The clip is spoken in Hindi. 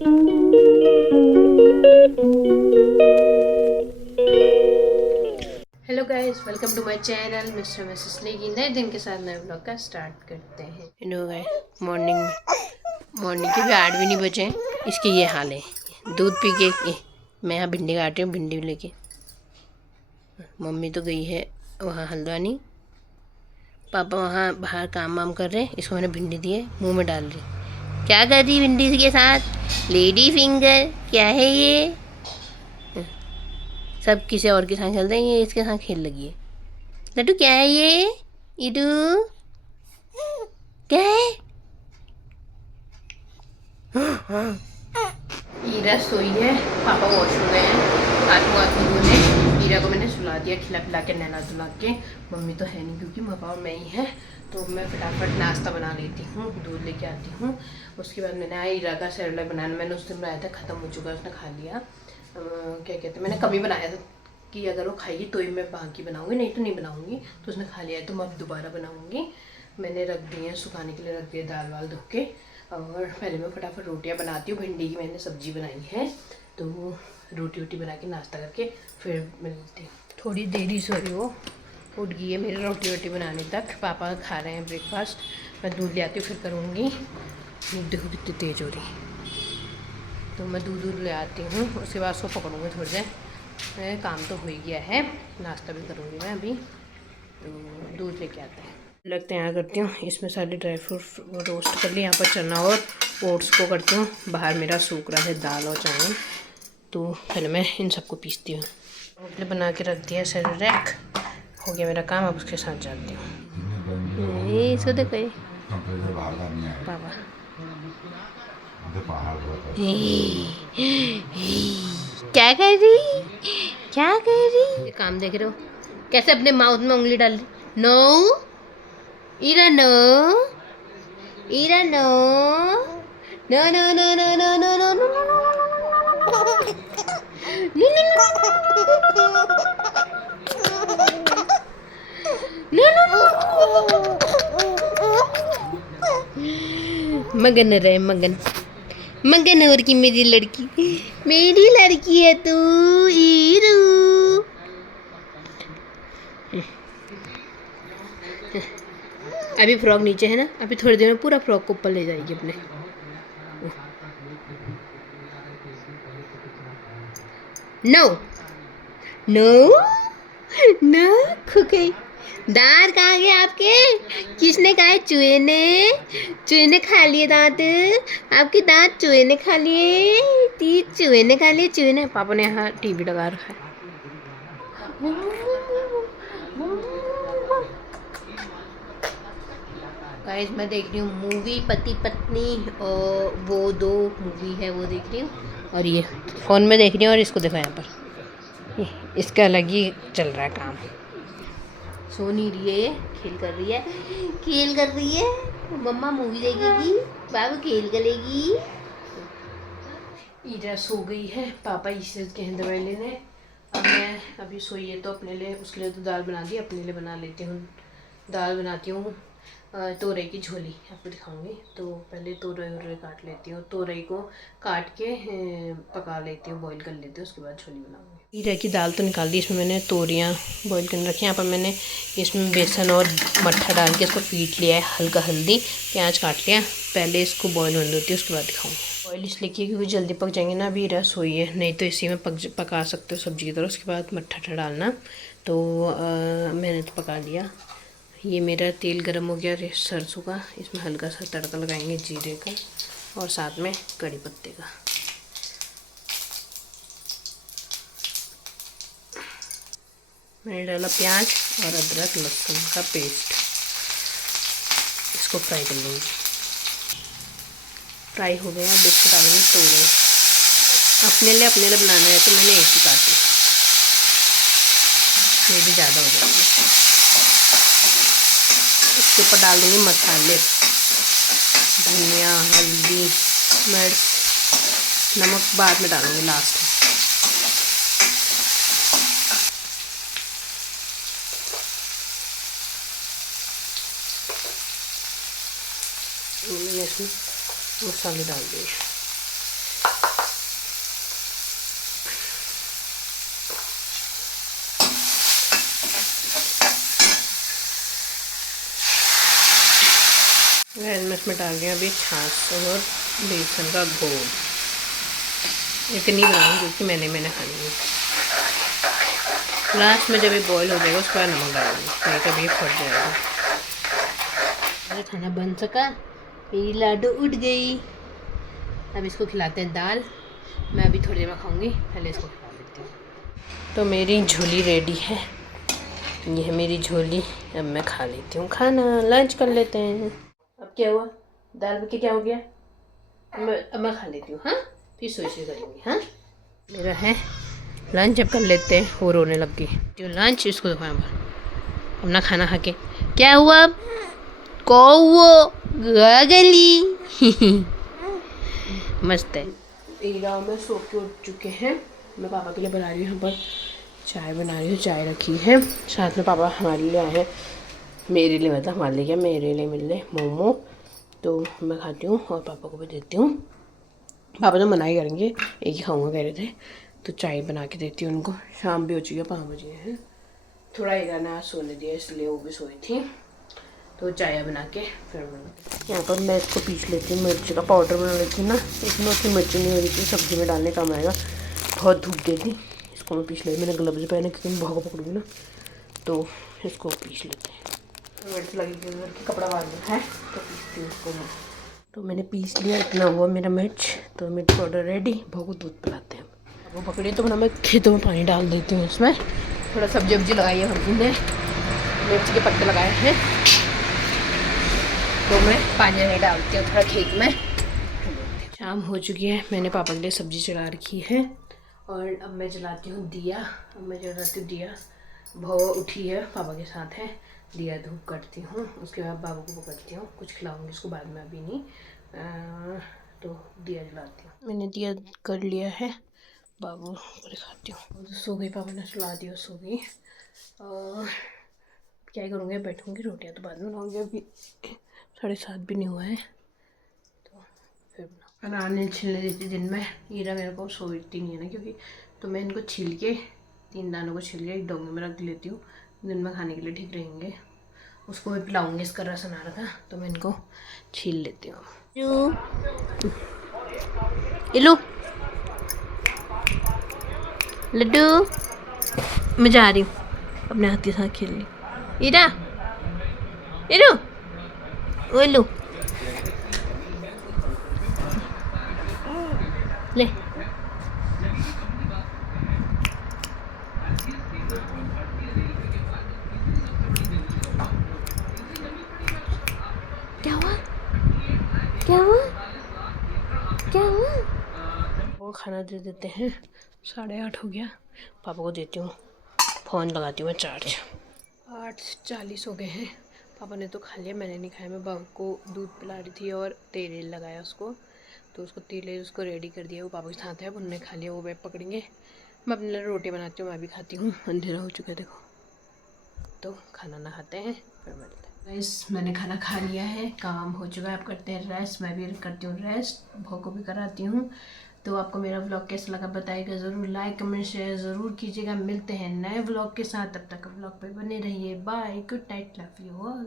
Hello guys, welcome to my channel mister missus Lee की नए दिन के साथ नए ब्लॉग का स्टार्ट करते हैं। हेलो गाइस, मॉर्निंग के भी 8 भी नहीं बजे हैं। इसके ये हाल है। दूध पी के मैं यहाँ भिंडी काट रही हूँ, भिंडी लेके। मम्मी तो गई है वहाँ हल्द्वानी, पापा वहाँ बाहर काम वाम कर रहे हैं। इसको मैंने भिंडी दी है, मुँह में डाल रही। क्या कर रही भिंडी के साथ? लेडी फिंगर क्या है ये? सब किसी और के साथ खेलते हैं, ये इसके साथ खेल लगी है। लड्डू क्या है ये? इडू क्या है? ईरा सोई है, पापा वॉशरूम गए हैं हाथ धोने। ईरा को मैंने सुला दिया, खिला पिला के नहला धुला के। मम्मी तो है नहीं क्योंकि पापा और मैं ही है, तो मैं फटाफट नाश्ता बना लेती हूँ, दूध लेके आती हूँ। उसके बाद मैंने ईरा का सैरेलैक बनाना, मैंने उस दिन बनाया था, ख़त्म हो चुका, उसने खा लिया। क्या कहते हैं, मैंने कभी बनाया था कि अगर वो खाएगी तो ही मैं बाकी बनाऊँगी, नहीं तो नहीं बनाऊँगी। तो उसने खा लिया है तो मैं अब दोबारा बनाऊँगी। मैंने रख दिए हैं, सुखाने के लिए रख दिए दाल वाल धो के। और पहले मैं फटाफट रोटियां बनाती हूँ। भिंडी की मैंने सब्जी बनाई है, तो रोटी वोटी बना के नाश्ता करके फिर मिलती हूँ। थोड़ी देरी से हो उठ गई है मेरी रोटी वोटी बनाने तक। पापा खा रहे हैं ब्रेकफास्ट। मैं दूध ले आती हूँ फिर करूँगी। धूप देखो कितनी तेज़ हो रही, तो मैं दूध ले आती हूँ, उसके बाद उसको पकड़ूँगी थोड़ी देर। काम तो हो ही गया है, नाश्ता भी करूँगी मैं अभी। तो दूध लेके आते हैं, लगते हैं। यहाँ करती हूँ, इसमें सारे ड्राई फ्रूट रोस्ट कर लिए। यहाँ पर चना और ओट्स को करती हूँ। बाहर मेरा सूख रहा है दाल और चावल, तो पहले मैं इन सबको पीसती हूँ। रोटली बना के रख दिया, सैरेलैक हो गया मेरा काम। अब उसके साथ जाती हूँ। इसको देखो पापा क्या कर रही, क्या कर रही? ये काम देख रहे हो कैसे अपने माउथ में उंगली डाल रही? No Ira, no Ira, no no no no no no no no no मगन रहे, मगन मगन और की मेरी लड़की है तू ईरू। अभी फ्रॉक नीचे है ना, अभी थोड़ी देर में पूरा फ्रॉक को ऊपर ले जाएगी अपने। नो नो नो खुके दांत कहाँ गए आपके? किसने कहा? चूहे ने, चूहे ने खा लिए दांत आपके। दांत चूहे ने खा लिए, तीत चूहे ने खा लिए, चूहे ने। पापा ने यहाँ टीवी लगा रखा है। गाइस, मैं देख रही हूँ मूवी पति पत्नी, और वो 2 मूवी है वो देख रही हूँ। और ये फ़ोन में देख रही हूँ, और इसको देखो यहाँ पर इसका अलग ही चल रहा है काम। सो नहीं रही है ये, खेल कर रही है, खेल कर रही है। मम्मा मूवी देखेगी, बाबू खेल करेगी। ईरा सो गई है, पापा इसे कहें दवाई लेने। अब मैं अभी सोई है तो अपने लिए, उसके लिए तो दाल बना दी, अपने लिए बना लेती हूँ। दाल बनाती हूँ तोरई की झोली, आपको दिखाऊंगी। तो पहले तोरई काट लेती हूँ, तोरई को काट के पका लेती हूँ, बॉईल कर लेती हूँ, उसके बाद झोली बनाऊंगी। ईरा की दाल तो निकाल दी, इसमें मैंने तोरियाँ बॉईल कर रखी हैं। यहाँ पर मैंने इसमें बेसन और मट्ठा डाल के इसको पीट लिया है, हल्का हल्दी प्याज काट लिया। पहले इसको बॉईल होने देती हूँ, उसके बाद दिखाऊंगी। बॉईल इसलिए किया क्योंकि जल्दी पक जाएंगे ना। अभी ईरा सोई है, नहीं तो इसी में पका सकते हो सब्जी की तरह। उसके बाद मट्ठा डालना, तो मैंने तो पका लिया। ये मेरा तेल गरम हो गया सरसों का, इसमें हल्का सा तड़का लगाएंगे जीरे का और साथ में कड़ी पत्ते का। मैंने डाला प्याज और अदरक लहसुन का पेस्ट, इसको फ्राई कर लूँगी। फ्राई हो गया, अब इसको डालूँगी तोरई। अपने लिए बनाना है तो मैंने एक ही काटी, ये भी ज़्यादा हो जाएगी। इसके ऊपर डाल दूँगी मसाले, धनिया, हल्दी, मिर्च, नमक बाद में डालूँगी लास्ट में। मैंने इसमें मसाले डाल दिए। इसमें डाल रही हूँ अभी छाछ और बेसन का घोल। इतनी बनाऊँगी क्योंकि मैंने खानी है। लास्ट में जब ये बॉईल हो जाएगा उसके बाद नमक डालूंगी, कहीं कभी फट जाएगा। मेरा खाना बन सका, मेरी लाडू उठ गई। अब इसको खिलाते हैं दाल। मैं अभी थोड़ी देर में खाऊंगी, पहले इसको खिला देती हूँ। तो मेरी झोली रेडी है, ये है मेरी झोली। अब मैं खा लेती हूँ खाना, लंच कर लेते हैं। अब क्या हुआ, दाल के क्या हो गया? अब मैं खा लेती हूँ, हाँ फिर सोच करेंगे। हाँ मेरा है लंच, अब कर लेते हैं। वो रोने लग गई जो लंच, इसको देखो यहाँ पर अपना खाना खा के। क्या हुआ कौवो गली मस्त है। ईरा में सो के उठ चुके हैं। मैं पापा के लिए बना रही हूँ, यहाँ पर चाय बना रही हूँ, चाय रखी है। साथ में पापा हमारे लिए आए हैं, मेरे लिए मतलब हमारे लिए क्या, मेरे लिए मिल रहे मोमो। तो मैं खाती हूँ और पापा को भी देती हूँ। पापा तो मना ही करेंगे, एक ही खाऊंगा कह रहे थे। तो चाय बना के देती हूँ उनको। शाम भी हो चुकी है, 5 बजे हैं। थोड़ा ईरा ने आज सोने दिया इसलिए वो भी सोई थी। तो चाय बना के फिर यहाँ पर मैं इसको पीस लेती हूँ। मिर्ची का पाउडर बना लेती हूँ ना, इसमें उतनी मिर्ची नहीं हो रही थी, सब्ज़ी में डालने काम आएगा। बहुत धूप दे दी, इसको मैं पीस लेती। मैंने ग्लव्स पहने क्योंकि मैं भागो पकड़ूँगी ना, तो इसको पीस लेते हैं। मिर्च लगी कपड़ा बांधना है तो पीसती हूँ इसको मैं। तो मैंने पीस लिया, इतना हुआ मेरा मिर्च। तो मिर्च पाउडर रेडी, भागो दूध पिलाते हैं। वो पकड़ी तो मैं खेतों में पानी डाल देती हूँ। इसमें थोड़ा सब्जी वब्जी लगाई है मम्मी ने, मिर्च के पत्ते लगाए हैं, तो मैं पानी नहीं डालती हूँ थोड़ा खेत में। शाम हो चुकी है, मैंने पापा के लिए सब्जी चढ़ा रखी है और अब मैं जलाती हूँ दिया। अब मैं जलाती हूँ दिया। भव उठी है, पापा के साथ है। दिया धूप करती हूँ, उसके बाद बाबू को पकड़ती हूँ, कुछ खिलाऊंगी उसको बाद में, अभी नहीं। तो दिया जलाती हूँ। मैंने दिया कर लिया है, बाबू को दिखाती हूँ। तो सो गई, पापा ने सुला दिया, सो गई। क्या ही करूँगी, बैठूँगी, रोटियाँ तो बाद में बनाऊँगी। अभी 7:30 भी नहीं हुआ है, तो फिर बनाने छिलने देती दिन में। हीरा मेरे को सोचती नहीं है ना, क्योंकि तो मैं इनको छील के 3 दानों को छील के एक डोंगे में रख लेती हूँ, दिन में खाने के लिए ठीक रहेंगे। उसको भी पिलाऊंगी, इसका रस आ रहा था तो मैं इनको छील लेती हूँ। इलू लड्डू, मैं जा रही हूँ अपने हाथ के साथ खेलने। ईरा इलू ओ इलू ले। क्या हुआ, क्या हुआ, क्या हुआ? वो खाना दे देते हैं। 8:30 हो गया, पापा को देती हूँ, फ़ोन लगाती हूँ मैं चार्ज। 8:40 हो गए हैं। पापा ने तो खा लिया, मैंने नहीं खाया। मैं बाबू को दूध पिला रही थी और तेल लगाया उसको, तो उसको तेल उसको रेडी कर दिया। वो पापा के साथ है, उन्होंने खा लिया, वो बैग पकड़ेंगे। मैं अपने लिए रोटी बनाती हूँ, मैं भी खाती हूँ। अंधेरा हो चुका है देखो, तो खाना ना खाते हैं फिर मिलते हैं। गाइस मैंने खाना खा लिया है, काम हो चुका है। आप करते हैं रेस्ट, मैं भी करती हूँ रेस्ट, भाव को भी कराती हूँ। तो आपको मेरा व्लॉग कैसा लगा बताइएगा ज़रूर, लाइक कमेंट शेयर ज़रूर कीजिएगा। मिलते हैं नए व्लॉग के साथ, तब तक व्लॉग पे बने रहिए। Bye, good night, love you all.